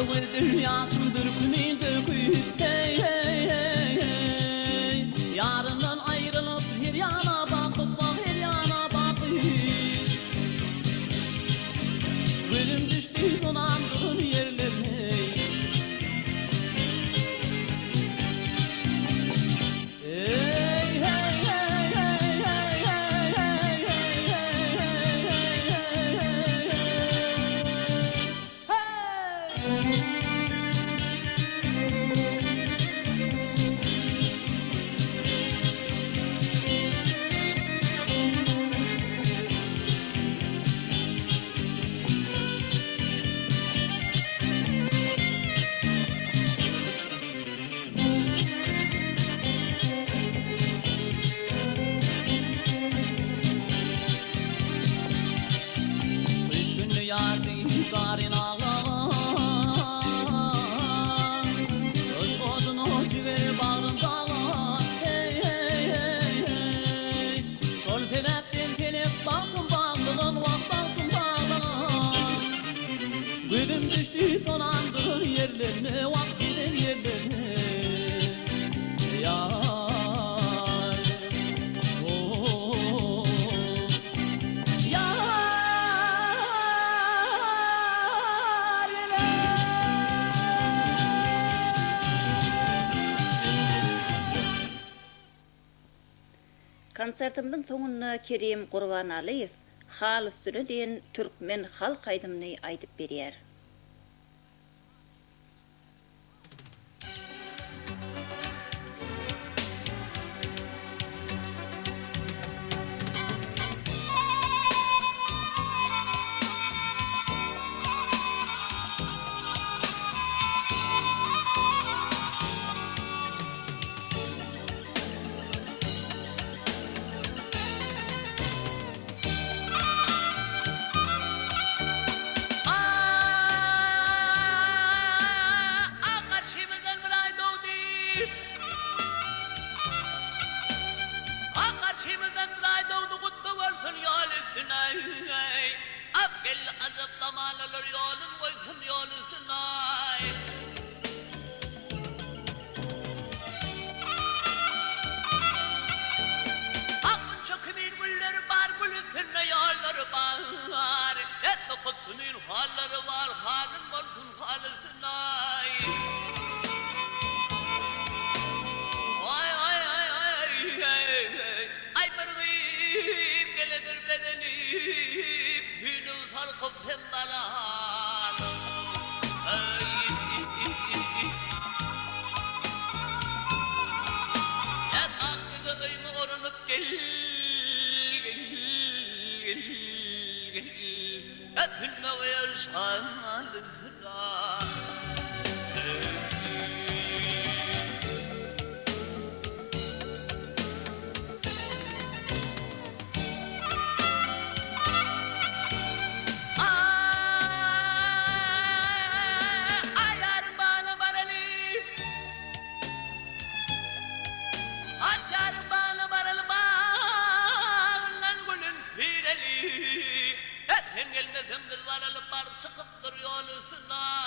ve dünyasını dürkünü döküp hey hey hey hey. Yarından ayrılıp her yana bakıp bak her yana bakıp. Gülüm düştü donandırın yerlerine. Darin ağlar Işkodun o cüveri bağrında ağlar Hey hey hey hey Şol fevekten pelek baltın bağlığın Vakt altın bağlar Gülüm düştü sonandırır yerlerine Vakt gider yerlerine Yar Konsertimden soňuna Kerim Gurbanalyýew hal üstüne diýen türkmen halk aýdymyny aýdyp berýär. Abgel azaplamalar yolun koydun yolüsünay Akın çok bir gülleri var gülüsünne yolları var Et okutunun halları var halın olsun halüsünay Ay ay ay ay ay ay bir geledir bedeni sarkıp hem daran Et aklı kıyma oranıp gel Et hünme ve yarşanlısına Gelmedim bir varalı bar sıkıp duruyor üstüne